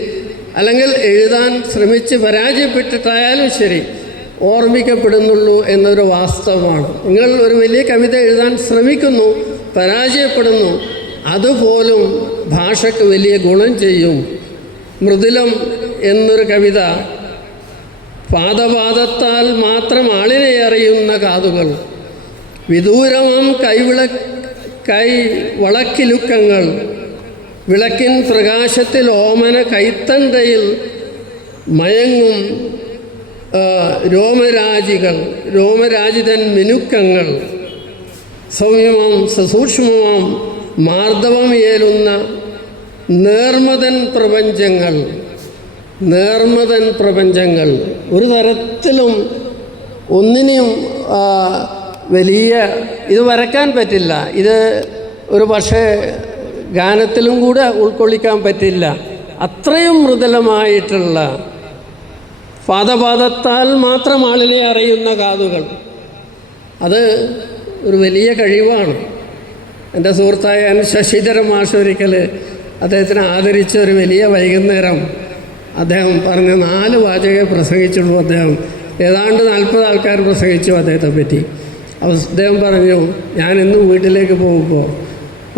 അല്ലെങ്കിൽ എഴുതാൻ ശ്രമിച്ച് പരാജയപ്പെട്ടിട്ടായാലും ശരി ഓർമ്മിക്കപ്പെടുന്നുള്ളൂ എന്നൊരു വാസ്തവമാണ്. നിങ്ങൾ ഒരു വലിയ കവിത എഴുതാൻ ശ്രമിക്കുന്നു, പരാജയപ്പെടുന്നു, അതുപോലും ഭാഷയ്ക്ക് വലിയ ഗുണം ചെയ്യും. മൃദുലം എന്നൊർ കവിത, പാദപാദത്താൽ മാത്രം ആളിനെ അറിയുന്ന കാതുകൾ, വിദൂരമാം കൈവളക്കിലുക്കങ്ങൾ, വിളക്കിൻ പ്രകാശത്തിൽ ഓമന കൈത്തണ്ടയിൽ മയങ്ങും രോമരാജിതൻ മിനുക്കങ്ങൾ, സൗമ്യമാം സസൂക്ഷ്മമാം മാർദ്ദവം ഏലുന്ന നേർമതൻ പ്രപഞ്ചങ്ങൾ ഒരു തരത്തിലും ഒന്നിനെയും വലിയ ഇത് വരയ്ക്കാൻ പറ്റില്ല. ഇത് ഒരു പക്ഷേ ഗാനത്തിലും കൂടെ ഉൾക്കൊള്ളിക്കാൻ പറ്റില്ല. അത്രയും മൃദുലമായിട്ടുള്ള പാദപാദത്താൽ മാത്രം ആളിനെ അറിയുന്ന കാതുകൾ, അത് ഒരു വലിയ കഴിവാണ്. എൻ്റെ സുഹൃത്തായ ശശിധരൻ മാഷ് ഒരിക്കൽ അദ്ദേഹത്തിനെ ആദരിച്ച ഒരു വലിയ വൈകുന്നേരം അദ്ദേഹം പറഞ്ഞ 4 വാചകമേ പ്രസംഗിച്ചുള്ളൂ. അദ്ദേഹം ഏതാണ്ട് 40 ആൾക്കാർ പ്രസംഗിച്ചു അദ്ദേഹത്തെ പറ്റി. അദ്ദേഹം പറഞ്ഞു, ഞാൻ ഇന്നും വീട്ടിലേക്ക് പോകുമ്പോൾ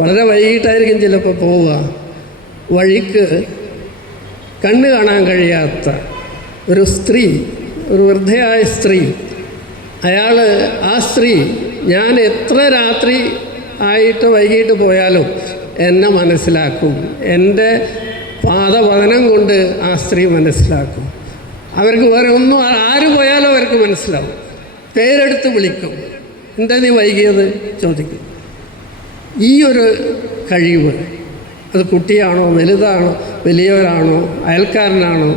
വളരെ വൈകിട്ടായിരിക്കും ചിലപ്പോൾ പോവുക, വഴിക്ക് കണ്ണ് കാണാൻ കഴിയാത്ത ഒരു സ്ത്രീ, ഒരു വൃദ്ധയായ സ്ത്രീ, ആ സ്ത്രീ ഞാൻ എത്ര രാത്രി ആയിട്ട് വൈകിട്ട് പോയാലും എന്നെ മനസ്സിലാക്കും. എൻ്റെ പാദപതനം കൊണ്ട് ആ സ്ത്രീ മനസ്സിലാക്കും. അവർക്ക് വേറെ ഒന്നും ആര് പോയാലും അവർക്ക് മനസ്സിലാവും. പേരെടുത്ത് വിളിക്കും. എന്താ നീ വൈകിയത് ചോദിക്കും. ഈ ഒരു കഴിവ്, അത് കുട്ടിയാണോ വലുതാണോ വലിയവരാണോ അയൽക്കാരനാണോ,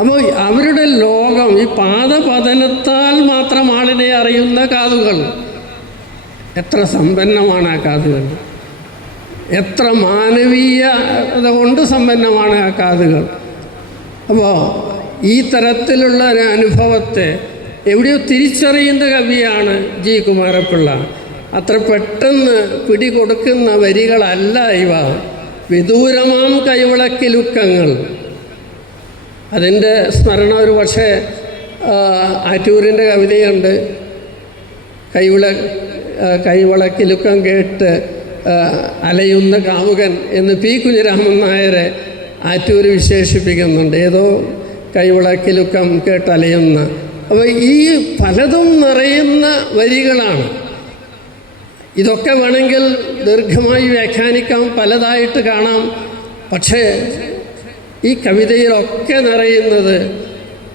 അപ്പോൾ അവരുടെ ലോകം ഈ പാദപതനത്താൽ മാത്രം ആളിനെ അറിയുന്ന കാതുകൾ. എത്ര സമ്പന്നമാണ് ആ കാതുകൾ, എത്ര മാനവീയത കൊണ്ട് സമ്പന്നമാണ് ആ കാതുകൾ. അപ്പോൾ ഈ തരത്തിലുള്ള ഒരു അനുഭവത്തെ എവിടെയോ തിരിച്ചറിയുന്ന കവിയാണ് ജി കുമാരപിള്ള. അത്ര പെട്ടെന്ന് പിടികൊടുക്കുന്ന വരികളല്ല ഇവ. വിദൂരമാം കൈവിളക്കിലുക്കങ്ങൾ, അതിൻ്റെ സ്മരണ ഒരു പക്ഷേ ആറ്റൂരിൻ്റെ കവിതയുണ്ട്. കൈവിളക്കിലുക്കം കേട്ട് അലയുന്ന കാമുകൻ എന്ന് പി കുഞ്ഞിരാമൻ നായരെ ആറ്റൂര് വിശേഷിപ്പിക്കുന്നുണ്ട്. ഏതോ കൈവിളക്കിലുക്കം കേട്ട് അലയുന്ന. അപ്പോൾ ഈ പലതും നിറയുന്ന വരികളാണ്. ഇതൊക്കെ വേണമെങ്കിൽ ദീർഘമായി വ്യാഖ്യാനിക്കാം, പലതായിട്ട് കാണാം. പക്ഷേ ഈ കവിതയിലൊക്കെ നിറയുന്നത്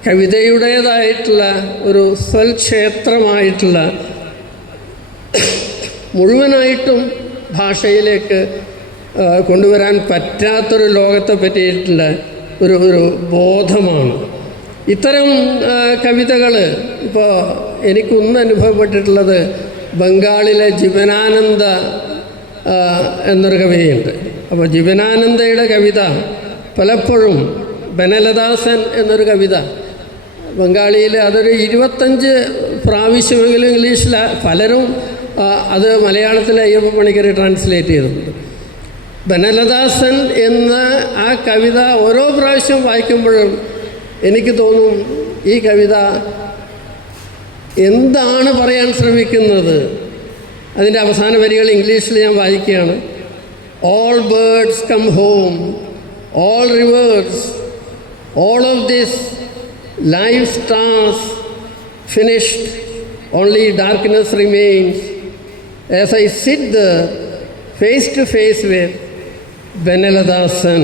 കവിതയുടേതായിട്ടുള്ള ഒരു സ്വൽക്ഷേത്രമായിട്ടുള്ള, മുഴുവനായിട്ടും ഭാഷയിലേക്ക് കൊണ്ടുവരാൻ പറ്റാത്തൊരു ലോകത്തെ പറ്റിയിട്ടുള്ള ഒരു ബോധമാണ്. ഇത്തരം കവിതകൾ ഇപ്പോൾ എനിക്കൊന്ന് അനുഭവപ്പെട്ടിട്ടുള്ളത് ബംഗാളിലെ ജീവനാനന്ദ എന്നൊരു കവിതയുണ്ട്. അപ്പോൾ ജീവനാനന്ദയുടെ കവിത പലപ്പോഴും ബനലദാസൻ എന്നൊരു കവിത ബംഗാളിയിൽ അതൊരു 25 പ്രാവശ്യമെങ്കിലും ഇംഗ്ലീഷിൽ പലരും അത് മലയാളത്തിൽ അയ്യപ്പ പണിക്കർ ട്രാൻസ്ലേറ്റ് ചെയ്തിട്ടുണ്ട്. ബനലദാസൻ എന്ന ആ കവിത ഓരോ പ്രാവശ്യം വായിക്കുമ്പോഴും എനിക്ക് തോന്നും ഈ കവിത എന്താണ് പറയാൻ ശ്രമിക്കുന്നത്. അതിൻ്റെ അവസാന വരികൾ ഇംഗ്ലീഷിൽ ഞാൻ വായിക്കുകയാണ്. All birds come home, all rivers, all of this, live stars finished, only darkness remains as I sit there face to face with Beneladasan.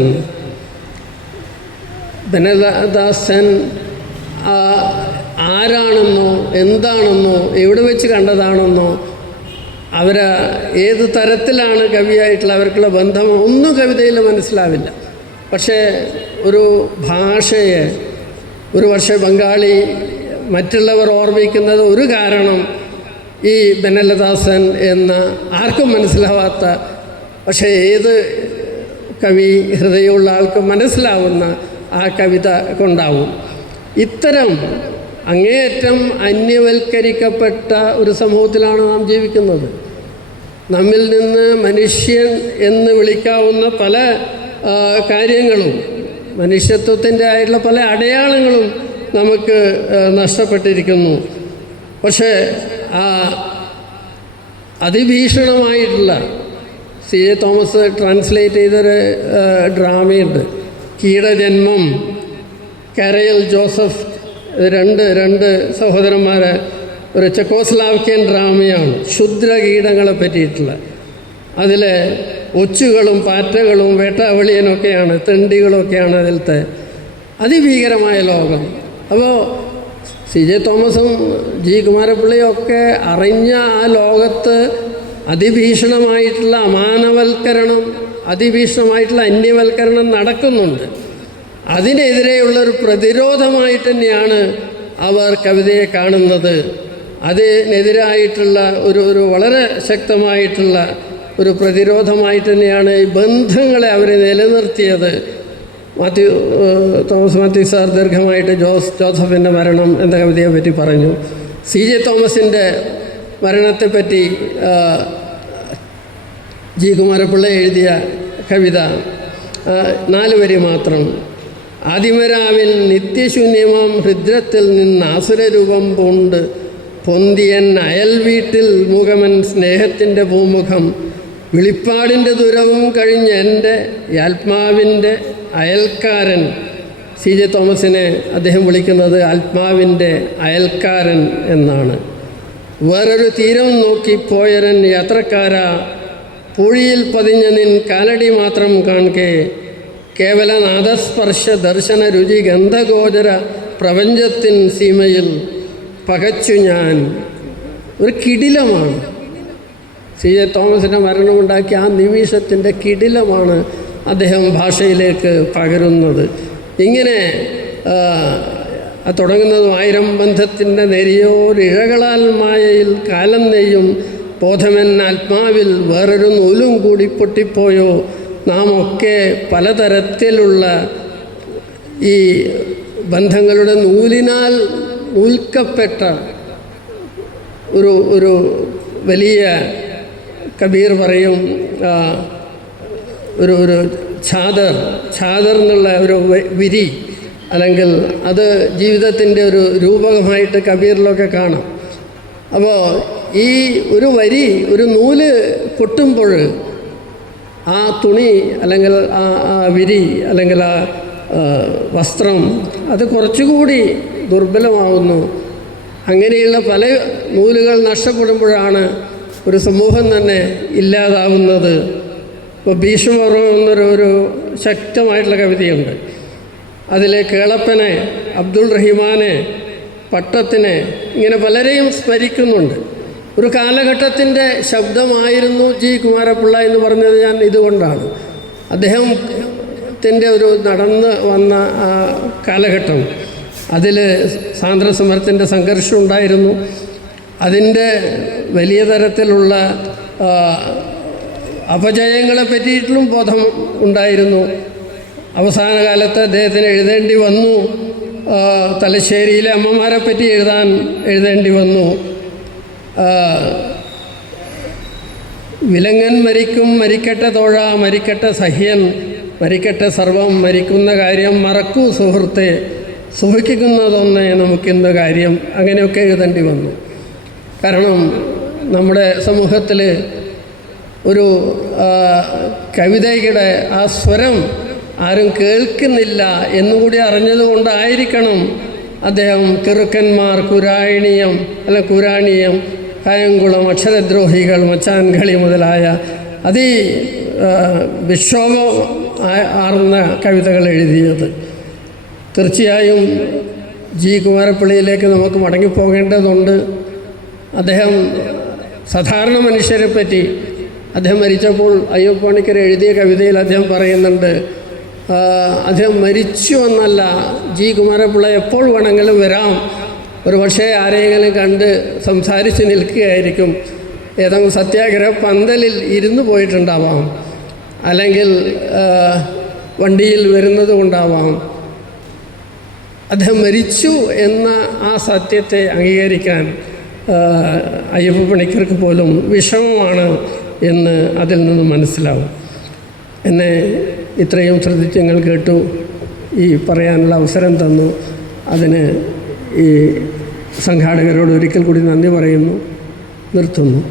ബനലദാസൻ ആരാണെന്നോ എന്താണെന്നോ എവിടെ വെച്ച് കണ്ടതാണെന്നോ അവരെ ഏത് തരത്തിലാണ് കവിയായിട്ടുള്ള അവർക്കുള്ള ബന്ധം ഒന്നും കവിതയിൽ മനസ്സിലാവില്ല. പക്ഷേ ഒരു ഭാഷയെ ഒരു പക്ഷേ ബംഗാളി മറ്റുള്ളവർ ഓർമ്മിക്കുന്നത് ഒരു കാരണം ഈ ബനലദാസൻ എന്ന ആർക്കും മനസ്സിലാവാത്ത, പക്ഷേ ഏത് കവി ഹൃദയമുള്ള ആൾക്ക് മനസ്സിലാവുന്ന ആ കവിത കൊണ്ടാവും. ഇത്തരം അങ്ങേയറ്റം അന്യവൽക്കരിക്കപ്പെട്ട ഒരു സമൂഹത്തിലാണ് നാം ജീവിക്കുന്നത്. നമ്മിൽ നിന്ന് മനുഷ്യൻ എന്ന് വിളിക്കാവുന്ന പല കാര്യങ്ങളും, മനുഷ്യത്വത്തിൻ്റെ ആയിട്ടുള്ള പല അടയാളങ്ങളും നമുക്ക് നഷ്ടപ്പെട്ടിരിക്കുന്നു. പക്ഷേ അതിഭീഷണമായിട്ടുള്ള C.A. തോമസ് ട്രാൻസ്ലേറ്റ് ചെയ്തൊരു ഡ്രാമയുണ്ട്, കീടജന്മം. കരയൽ ജോസഫ്, രണ്ട് സഹോദരന്മാരെ, ഒരു ചെക്കോസ്ലാവിക്കൻ ഡ്രാമയാണ്, ക്ഷുദ്രകീടങ്ങളെ പറ്റിയിട്ടുള്ള. അതിലെ ഒച്ചുകളും പാറ്റകളും വേട്ടാവളിയനൊക്കെയാണ്, തെണ്ടികളൊക്കെയാണ് അതിലത്തെ അതിഭീകരമായ ലോകം. അപ്പോൾ C.J. തോമസും ജി കുമാരപിള്ളയും ഒക്കെ അറിഞ്ഞ ആ ലോകത്ത് അതിഭീഷണമായിട്ടുള്ള അമാനവൽക്കരണം, അതിഭീഷണമായിട്ടുള്ള അന്യവൽക്കരണം നടക്കുന്നുണ്ട്. അതിനെതിരെയുള്ളൊരു പ്രതിരോധമായിട്ട് തന്നെയാണ് അവർ കവിതയെ കാണുന്നത്. അതിനെതിരായിട്ടുള്ള ഒരു വളരെ ശക്തമായിട്ടുള്ള ഒരു പ്രതിരോധമായിട്ട് തന്നെയാണ് ഈ ബന്ധങ്ങളെ അവർ നിലനിർത്തിയത്. തോമസ് മാത്യു സാർ ദീർഘമായിട്ട് ജോസഫിൻ്റെ മരണം എന്ന കവിതയെ പറ്റി പറഞ്ഞു. C.J. തോമസിൻ്റെ മരണത്തെപ്പറ്റി ജി കുമാരപിള്ള എഴുതിയ കവിത 4 വരി മാത്രം. ആദിമരാവിൽ നിത്യശൂന്യമാം ഹൃദ്രത്തിൽ നിന്ന് ആസുരരൂപം പൂണ്ട് പൊന്തിയൻ അയൽ വീട്ടിൽ മുഖമൻ സ്നേഹത്തിൻ്റെ പൂമുഖം, വെളിപ്പാടിൻ്റെ ദുരവും കഴിഞ്ഞ് എൻ്റെ ആത്മാവിൻ്റെ അയൽക്കാരൻ. C.J. തോമസിനെ അദ്ദേഹം വിളിക്കുന്നത് ആത്മാവിൻ്റെ അയൽക്കാരൻ എന്നാണ്. വേറൊരു തീരം നോക്കി പോയരൻ യാത്രക്കാരാ, പൂഴിയിൽ പതിഞ്ഞ നിൻ കാലടി മാത്രം കാൺകെ, കേവല നാദസ്പർശ ദർശന രുചി ഗന്ധഗോചര പ്രപഞ്ചത്തിൻ സീമയിൽ പകച്ചു ഞാൻ. ഒരു കിടിലമാണ്. സി എ തോമസിൻ്റെ മരണമുണ്ടാക്കിയ ആ നിമിഷത്തിൻ്റെ കിടിലമാണ് അദ്ദേഹം ഭാഷയിലേക്ക് പകരുന്നത്. ഇങ്ങനെ തുടങ്ങുന്നതും ആയിരം ബന്ധത്തിൻ്റെ നെരിയോരിഴകളാൽ മായയിൽ കാലം നെയ്യും ബോധമെൻ ആത്മാവിൽ വേറൊരു നൂലും കൂടി പൊട്ടിപ്പോയോ. നാം ഒക്കെ പലതരത്തിലുള്ള ഈ ബന്ധങ്ങളുടെ നൂലിനാൽ നൂൽക്കപ്പെട്ട ഒരു വലിയ കബീർ പറയും ഒരു ഛാദർ എന്നുള്ള ഒരു വിരി, അല്ലെങ്കിൽ അത് ജീവിതത്തിൻ്റെ ഒരു രൂപകമായിട്ട് കബീറിലൊക്കെ കാണാം. അപ്പോൾ ഈ ഒരു വരി, ഒരു നൂല് പൊട്ടുമ്പോൾ ആ തുണി അല്ലെങ്കിൽ ആ വിരി അല്ലെങ്കിൽ ആ വസ്ത്രം അത് കുറച്ചുകൂടി ദുർബലമാവുന്നു. അങ്ങനെയുള്ള പല നൂലുകൾ നഷ്ടപ്പെടുമ്പോഴാണ് ഒരു സമൂഹം തന്നെ ഇല്ലാതാവുന്നത്. ഇപ്പോൾ ഭീഷ്മപർവം എന്നൊരു ശക്തമായിട്ടുള്ള കവിതയുണ്ട്. അതിലെ കേളപ്പനെ, അബ്ദുൾ റഹിമാനെ, പട്ടത്തിനെ, ഇങ്ങനെ പലരെയും സ്മരിക്കുന്നുണ്ട്. ഒരു കാലഘട്ടത്തിൻ്റെ ശബ്ദമായിരുന്നു ജി കുമാരപിള്ള എന്ന് പറഞ്ഞത് ഞാൻ ഇതുകൊണ്ടാണ്. അദ്ദേഹത്തിൻ്റെ ഒരു നടന്ന് വന്ന ആ കാലഘട്ടം, അതിൽ സ്വാതന്ത്ര്യസമരത്തിൻ്റെ സംഘർഷം ഉണ്ടായിരുന്നു. അതിൻ്റെ വലിയ തരത്തിലുള്ള അപജയങ്ങളെ പറ്റിയിട്ടും ബോധം ഉണ്ടായിരുന്നു. അവസാന കാലത്ത് അദ്ദേഹത്തിന് എഴുതേണ്ടി വന്നു. തലശ്ശേരിയിലെ അമ്മമാരെ പറ്റി എഴുതേണ്ടി വന്നു. വിലങ്ങൻ മരിക്കും മരിക്കട്ടെ തോഴ, മരിക്കട്ടെ സഹ്യൻ, മരിക്കട്ടെ സർവം, മരിക്കുന്ന കാര്യം മറക്കൂ സുഹൃത്തെ, സുഖിക്കുന്നതൊന്നേ നമുക്കിന്ന് കാര്യം. അങ്ങനെയൊക്കെ എഴുതേണ്ടി വന്നു. കാരണം നമ്മുടെ സമൂഹത്തിൽ ഒരു കവിതയുടെ ആ സ്വരം ആരും കേൾക്കുന്നില്ല എന്നുകൂടി അറിഞ്ഞതുകൊണ്ടായിരിക്കണം അദ്ദേഹം കിറുക്കന്മാർ, കുരായണീയം അല്ല കുരാണീയം, കായംകുളം, അക്ഷരദ്രോഹികൾ, മച്ചാൻകളി മുതലായ വിക്ഷോഭം ആർന്ന കവിതകൾ എഴുതിയത്. തീർച്ചയായും ജി കുമാരപിള്ളയിലേക്ക് നമുക്ക് മടങ്ങിപ്പോകേണ്ടതുണ്ട്. അദ്ദേഹം സാധാരണ മനുഷ്യരെ പറ്റി അദ്ദേഹം മരിച്ചപ്പോൾ അയ്യപ്പ പണിക്കർ എഴുതിയ കവിതയിൽ അദ്ദേഹം പറയുന്നുണ്ട്, അദ്ദേഹം മരിച്ചു എന്നല്ല, ജി കുമാരപിള്ള എപ്പോൾ വേണമെങ്കിലും വരാം, ഒരു പക്ഷേ ആരെങ്കിലും കണ്ട് സംസാരിച്ച് നിൽക്കുകയായിരിക്കും, ഏതെങ്കിലും സത്യാഗ്രഹ പന്തലിൽ ഇരുന്ന് പോയിട്ടുണ്ടാവാം, അല്ലെങ്കിൽ വണ്ടിയിൽ വരുന്നത് കൊണ്ടാവാം. അദ്ദേഹം മരിച്ചു എന്ന ആ സത്യത്തെ അംഗീകരിക്കാൻ അയ്യപ്പ പണിക്കർക്ക് പോലും വിഷമമാണ് എന്ന് അതിൽ നിന്ന് മനസ്സിലാവും. എന്നെ ഇത്രയും ശ്രദ്ധിച്ച് നിങ്ങൾ കേട്ടു, ഈ പറയാനുള്ള അവസരം തന്നു. അതിന് ഈ സംഘാടകരോട് ഒരിക്കൽ കൂടി നന്ദി പറയുന്നു. നിർത്തുന്നു.